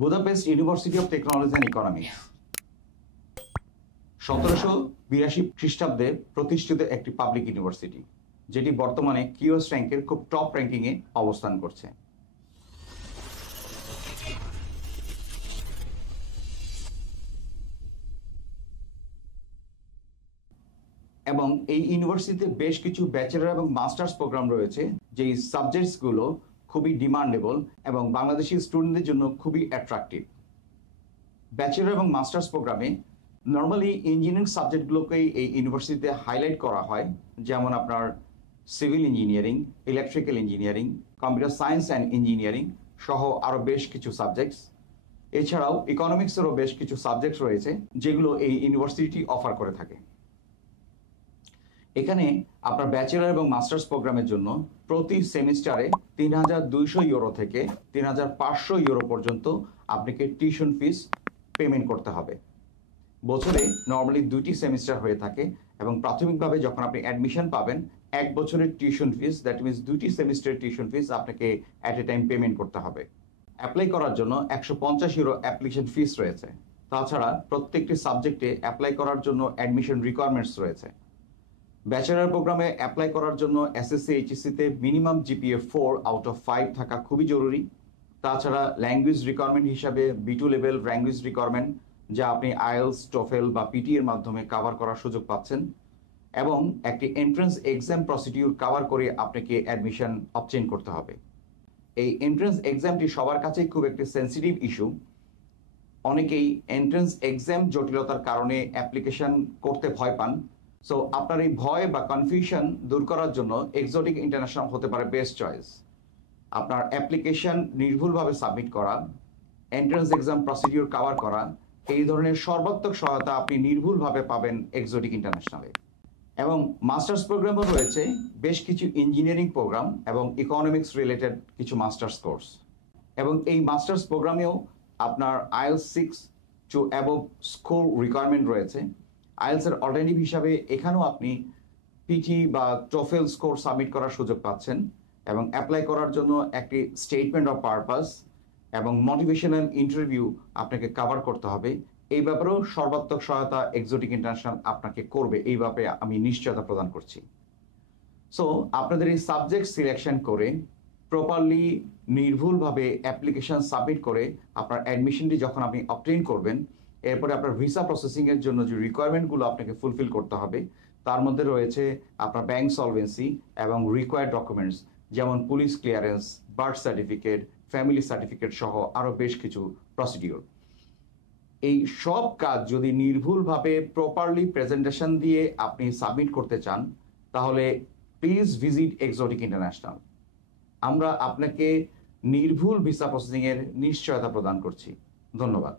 Budapest university of technology and economics 1782 খ্রিস্টাব্দে প্রতিষ্ঠিত একটি পাবলিক ইউনিভার্সিটি, যেটি বর্তমানে কিউএস র্যাঙ্কের খুব টপ র্যাঙ্কিংয়ে অবস্থান করছে। এবং এই ইউনিভার্সিটিতে বেশ কিছু ব্যাচেলর এবং মাস্টার্স প্রোগ্রাম রয়েছে, যেই সাবজেক্টসগুলো খুবই ডিমান্ডেবল এবং বাংলাদেশি স্টুডেন্টদের জন্য খুবই অ্যাট্রাকটিভ। ব্যাচেলর এবং মাস্টার্স প্রোগ্রামে নর্মালি ইঞ্জিনিয়ারিং সাবজেক্টগুলোকেই এই ইউনিভার্সিটিতে হাইলাইট করা হয়, যেমন আপনার civil engineering, electrical engineering, computer science and engineering সহ আরও বেশ কিছু সাবজেক্টস। এছাড়াও ইকোনমিক্সেরও বেশ কিছু সাবজেক্টস রয়েছে যেগুলো এই ইউনিভার্সিটি অফার করে থাকে। এখানে আপনার ব্যাচেলর এবং মাস্টার্স প্রোগ্রামের জন্য প্রতি সেমিস্টারে ৩,২০০ ইউরো থেকে ৩,৫০০ ইউরো পর্যন্ত আপনাকে টিউশন ফিস পেমেন্ট করতে হবে। বছরে নর্মালি 2টি সেমিস্টার হয়ে থাকে এবং প্রাথমিকভাবে যখন আপনি অ্যাডমিশন পাবেন 1 বছরের টিউশন ফিস, দ্যাট মিনস 2টি সেমিস্টারের টিউশন ফিস আপনাকে অ্যাট এ টাইম পেমেন্ট করতে হবে। অ্যাপ্লাই করার জন্য 150 ইউরো অ্যাপ্লিকেশন ফিস রয়েছে। তাছাড়া প্রত্যেকটি সাবজেক্টে অ্যাপ্লাই করার জন্য অ্যাডমিশন রিকোয়ারমেন্টস রয়েছে। ব্যাচেলর প্রোগ্রামে অ্যাপ্লাই করার জন্য এসএসসি এইচএসসিতে মিনিমাম জিপিএ 4/5 থাকা খুবই জরুরি। তাছাড়া ল্যাঙ্গুয়েজ রিকোয়ারমেন্ট হিসাবে B2 লেভেল ল্যাঙ্গুয়েজ রিকোয়ারমেন্ট, যা আপনি আইএলস, টোফেল বা পিটি এর মাধ্যমে কভার করার সুযোগ পাচ্ছেন, এবং একটি এন্ট্রান্স এক্সাম প্রসিডিউর কভার করে আপনাকে অ্যাডমিশন অবটেইন করতে হবে। এই এন্ট্রান্স এক্সামটি সবার কাছেই খুব একটি সেন্সিটিভ ইস্যু। অনেকেই এন্ট্রান্স এক্সাম জটিলতার কারণে অ্যাপ্লিকেশন করতে ভয় পান। সো আপনার এই ভয় বা কনফিউশন দূর করার জন্য এক্সোটিক ইন্টারন্যাশনাল হতে পারে বেস্ট চয়েস। আপনার অ্যাপ্লিকেশন নির্ভুলভাবে সাবমিট করা, এন্ট্রান্স এক্সাম প্রসিডিউর কভার করা, এই ধরনের সর্বাত্মক সহায়তা আপনি নির্ভুলভাবে পাবেন এক্সোটিক ইন্টারন্যাশনালে। এবং মাস্টার্স প্রোগ্রামও রয়েছে বেশ কিছু ইঞ্জিনিয়ারিং প্রোগ্রাম এবং ইকোনমিক্স রিলেটেড কিছু মাস্টার্স কোর্স। এবং এই মাস্টার্স প্রোগ্রামেও আপনার IELTS 6 to above score requirement রয়েছে। আইএলসের অল্টারনেটিভ হিসাবে এখানেও আপনি পিটি বা টোফেল স্কোর সাবমিট করার সুযোগ পাচ্ছেন এবং অ্যাপ্লাই করার জন্য একটি স্টেটমেন্ট অফ পারপাস এবং মোটিভেশনাল ইন্টারভিউ আপনাকে কভার করতে হবে। এই ব্যাপারেও সর্বাত্মক সহায়তা এক্সোটিক ইন্টারন্যাশনাল আপনাকে করবে, এই ব্যাপারে আমি নিশ্চয়তা প্রদান করছি। সো আপনাদের এই সাবজেক্ট সিলেকশন করে প্রপারলি নির্ভুলভাবে অ্যাপ্লিকেশন সাবমিট করে আপনার অ্যাডমিশনটি যখন আপনি অবটেইন করবেন, এরপরে আপনার ভিসা প্রসেসিংয়ের জন্য যে রিকোয়ারমেন্টগুলো আপনাকে ফুলফিল করতে হবে তার মধ্যে রয়েছে আপনার ব্যাংক সলভেন্সি এবং রিকোয়ার্ড ডকুমেন্টস, যেমন police clearance, birth certificate, family certificate সহ আরও বেশ কিছু প্রসিডিওর। এই সব কাজ যদি নির্ভুলভাবে প্রপারলি প্রেজেন্টেশন দিয়ে আপনি সাবমিট করতে চান, তাহলে প্লিজ ভিজিট এক্সোটিক ইন্টারন্যাশনাল। আমরা আপনাকে নির্ভুল ভিসা প্রসেসিংয়ের নিশ্চয়তা প্রদান করছি। ধন্যবাদ।